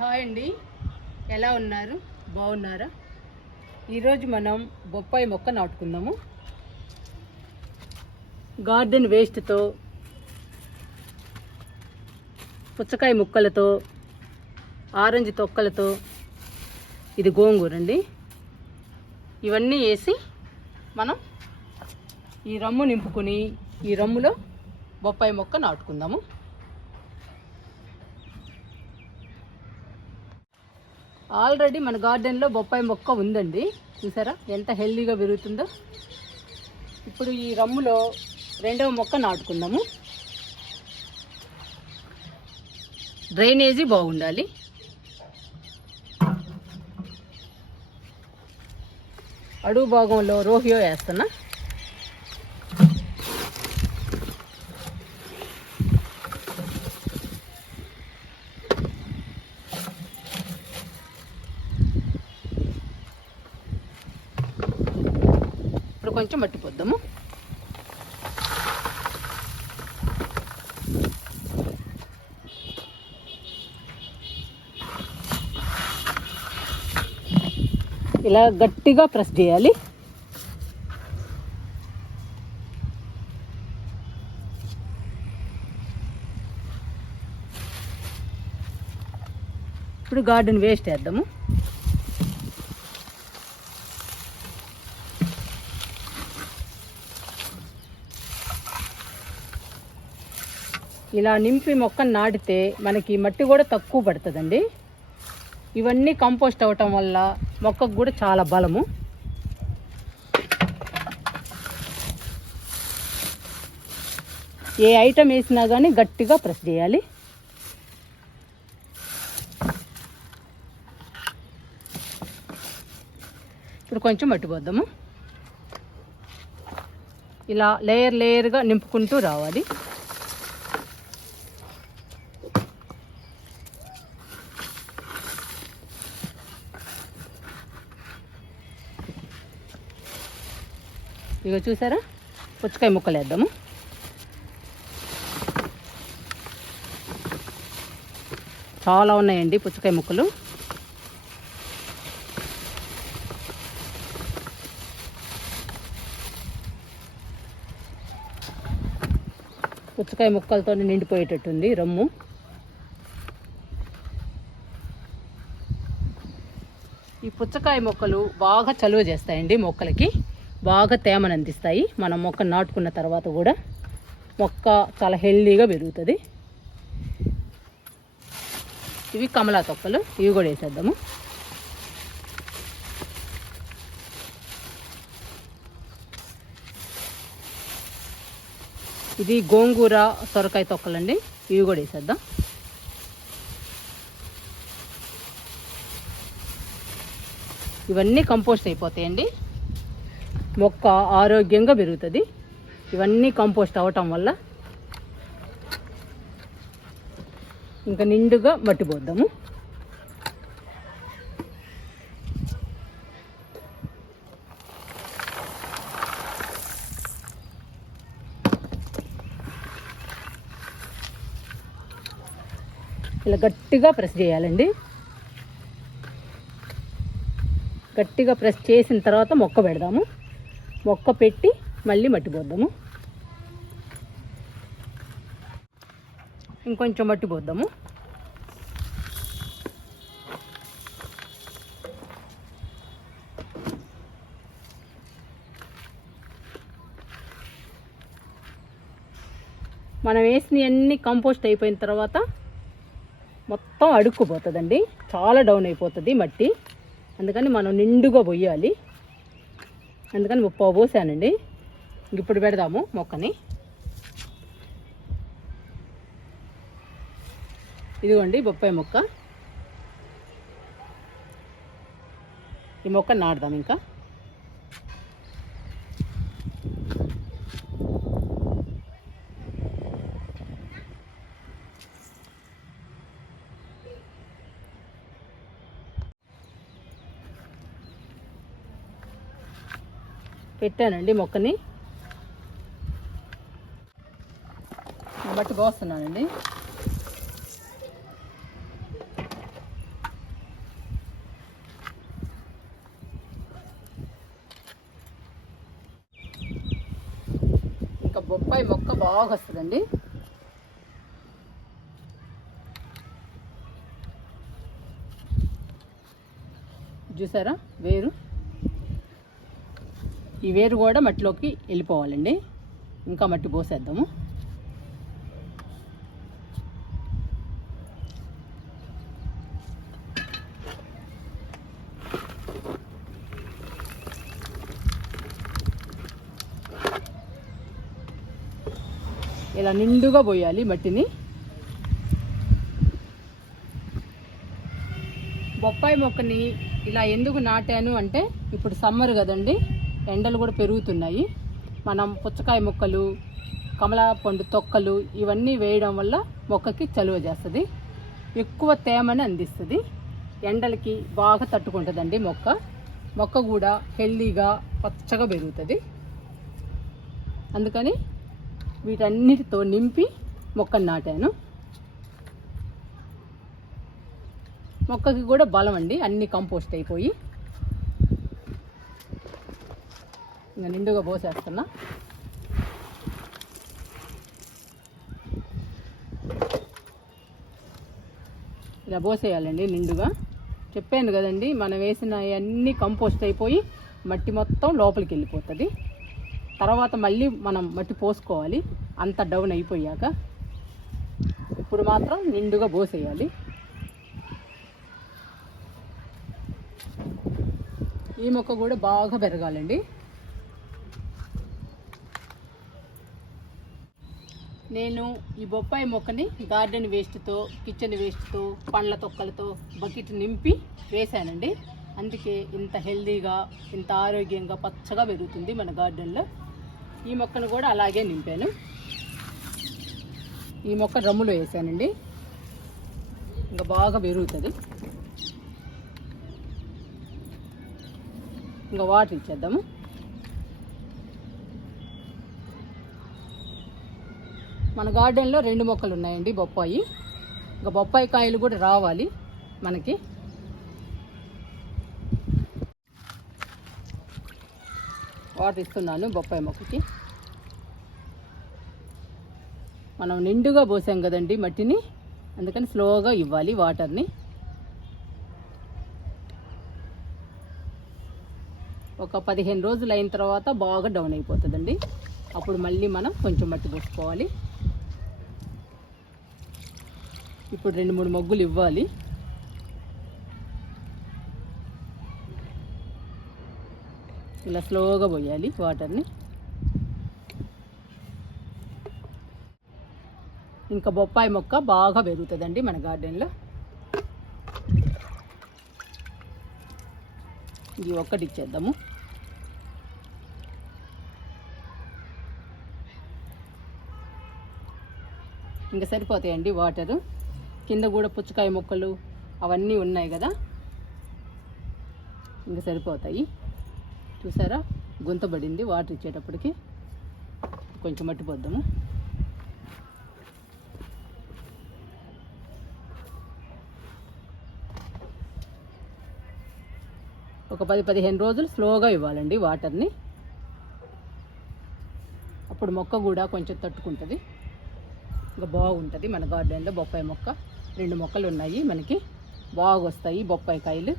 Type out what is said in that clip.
Hi అండి, ఎలా ఉన్నారు? బాగున్నారా? ఈరోజు మనం బొప్పాయి మొక్క నాటుకుందాము. గార్డెన్ వేస్ట్తో, పుచ్చకాయ ముక్కలతో, ఆరెంజ్ తొక్కలతో, ఇది గోంగూర అండి. ఇవన్నీ వేసి మనం ఈ రమ్ము నింపుకొని ఈ రమ్ములో బొప్పాయి మొక్క నాటుకుందాము. ఆల్రెడీ మన గార్డెన్లో బొప్పాయి మొక్క ఉందండి, చూసారా ఎంత హెల్దీగా పెరుగుతుందో. ఇప్పుడు ఈ రమ్ములో రెండవ మొక్క నాటుకుందాము. డ్రైనేజీ బాగుండాలి. అడుగు భాగంలో రోహియో వేస్తున్నా. ఇప్పుడు కొంచెం మట్టి పోద్దాము. ఇలా గట్టిగా ప్రెస్ చేయాలి. ఇప్పుడు గార్డెన్ వేస్ట్ వేద్దాము. ఇలా నింపి మొక్కను నాటితే మనకి మట్టి కూడా తక్కువ పడుతుందండి. ఇవన్నీ కంపోస్ట్ అవ్వటం వల్ల మొక్కకు కూడా చాలా బలము. ఏ ఐటమ్ వేసినా కానీ గట్టిగా ప్రెస్ చేయాలి. ఇప్పుడు కొంచెం మట్టి పోద్దాము. ఇలా లేయర్గా నింపుకుంటూ రావాలి. ఇక చూసారా, పుచ్చకాయ ముక్కలు వేద్దాము. చాలా ఉన్నాయండి పుచ్చకాయ ముక్కలు. పుచ్చకాయ ముక్కలతో నిండిపోయేటట్టుంది రమ్ము. ఈ పుచ్చకాయ మొక్కలు బాగా చలువ చేస్తాయండి, మొక్కలకి బాగా తేమను అందిస్తాయి. మనం మొక్క నాటుకున్న తర్వాత కూడా మొక్క చాలా హెల్దీగా పెరుగుతుంది. ఇవి కమలా తొక్కలు, ఇవి కూడా వేసేద్దాము. ఇది గోంగూర సొరకాయ తొక్కలండి, ఇవి కూడా వేసేద్దాం. ఇవన్నీ కంపోస్ట్ అయిపోతాయండి, మొక్క ఆరోగ్యంగా పెరుగుతుంది. ఇవన్నీ కంపోస్ట్ అవ్వటం వల్ల ఇంకా నిండుగా మట్టి పోద్దాము. ఇలా గట్టిగా ప్రెస్ చేయాలండి. గట్టిగా ప్రెస్ చేసిన తర్వాత మొక్క పెడదాము. మొక్క పెట్టి మళ్ళీ మట్టి పోద్దాము. ఇంకొంచెం మట్టి పోద్దాము. మనం వేసినవన్నీ కంపోస్ట్ అయిపోయిన తర్వాత మొత్తం అడుక్కుపోతుందండి, చాలా డౌన్ అయిపోతుంది మట్టి. అందుకని మనం నిండుగా పోయాలి. అందుకని పోసానండి. ఇప్పుడు పెడదాము మొక్కని. ఇదిగోండి బొప్పాయి మొక్క. ఈ మొక్క నాటుదాం. ఇంకా పెట్టానండి మొక్కని. మట్టి పోస్తున్నానండి. మొక్క బాగా వస్తుందండి. చూసారా వేరు, ఈ వేరు కూడా మట్టిలోకి వెళ్ళిపోవాలండి. ఇంకా మట్టి పోసేద్దాము. ఇలా నిండుగా పోయాలి మట్టిని. బొప్పాయి మొక్కని ఇలా ఎందుకు నాటాను అంటే, ఇప్పుడు సమ్మర్ కదండి, ఎండలు కూడా పెరుగుతున్నాయి. మనం పుచ్చకాయ మొక్కలు, కమలా పండు తొక్కలు ఇవన్నీ వేయడం వల్ల మొక్కకి చలువ చేస్తుంది, ఎక్కువ తేమని అందిస్తుంది, ఎండలకి బాగా తట్టుకుంటుందండి మొక్క కూడా హెల్దీగా పచ్చగా పెరుగుతుంది. అందుకని వీటన్నిటితో నింపి మొక్కను నాటాను. మొక్కకి కూడా బలం అండి, అన్ని కంపోస్ట్ అయిపోయి. ఇంకా నిండుగా పోసేస్తున్నా. ఇలా పోసేయాలండి నిండుగా. చెప్పాను కదండి, మనం వేసిన అన్ని కంపోస్ట్ అయిపోయి మట్టి మొత్తం లోపలికి వెళ్ళిపోతుంది. తర్వాత మళ్ళీ మనం మట్టి పోసుకోవాలి అంత డౌన్ అయిపోయాక. ఇప్పుడు మాత్రం నిండుగా పోసేయాలి. ఈ మొక్క కూడా బాగా పెరగాలండి. నేను ఈ బొప్పాయి మొక్కని గార్డెన్ వేస్ట్తో, కిచెన్ వేస్ట్తో, పండ్ల తొక్కలతో బకెట్ నింపి వేశానండి. అందుకే ఇంత హెల్దీగా, ఇంత ఆరోగ్యంగా పచ్చగా పెరుగుతుంది మన గార్డెన్లో. ఈ మొక్కను కూడా అలాగే నింపాను. ఈ మొక్క డ్రమ్ములో వేసానండి, ఇంకా బాగా పెరుగుతుంది. ఇంకా వాటర్ ఇచ్చేద్దాము. మన గార్డెన్లో 2 మొక్కలు ఉన్నాయండి బొప్పాయి. ఇంకా బొప్పాయి కాయలు కూడా రావాలి మనకి. వాటర్ ఇస్తున్నాను బొప్పాయి మొక్కకి. మనం నిండుగా పోసాం కదండి మట్టిని, అందుకని స్లోగా ఇవ్వాలి వాటర్ని. ఒక 15 రోజులు అయిన తర్వాత బాగా డౌన్ అయిపోతుందండి. అప్పుడు మళ్ళీ మనం కొంచెం మట్టి పోసుకోవాలి. ఇప్పుడు 2-3 మొగ్గులు ఇవ్వాలి. ఇలా స్లోగా పోయాలి వాటర్ని. ఇంకా బొప్పాయి మొక్క బాగా పెరుగుతుందండి మన గార్డెన్లో. ఇది ఒక్కటి ఇచ్చేద్దాము. ఇంకా సరిపోతాయండి వాటరు. కింద కూడా పుచ్చకాయ మొక్కలు అవన్నీ ఉన్నాయి కదా, ఇంకా సరిపోతాయి. చూసారా గుంతబడింది వాటర్ ఇచ్చేటప్పటికి. కొంచెం మట్టి పోద్దాము. ఒక 10-15 రోజులు స్లోగా ఇవ్వాలండి వాటర్ని. అప్పుడు మొక్క కూడా కొంచెం తట్టుకుంటుంది, ఇంకా బాగుంటుంది మన గార్డెన్లో. బొప్పాయి మొక్క 2 మొక్కలు ఉన్నాయి మనకి, బాగా వస్తాయి బొప్పాయి కాయలు.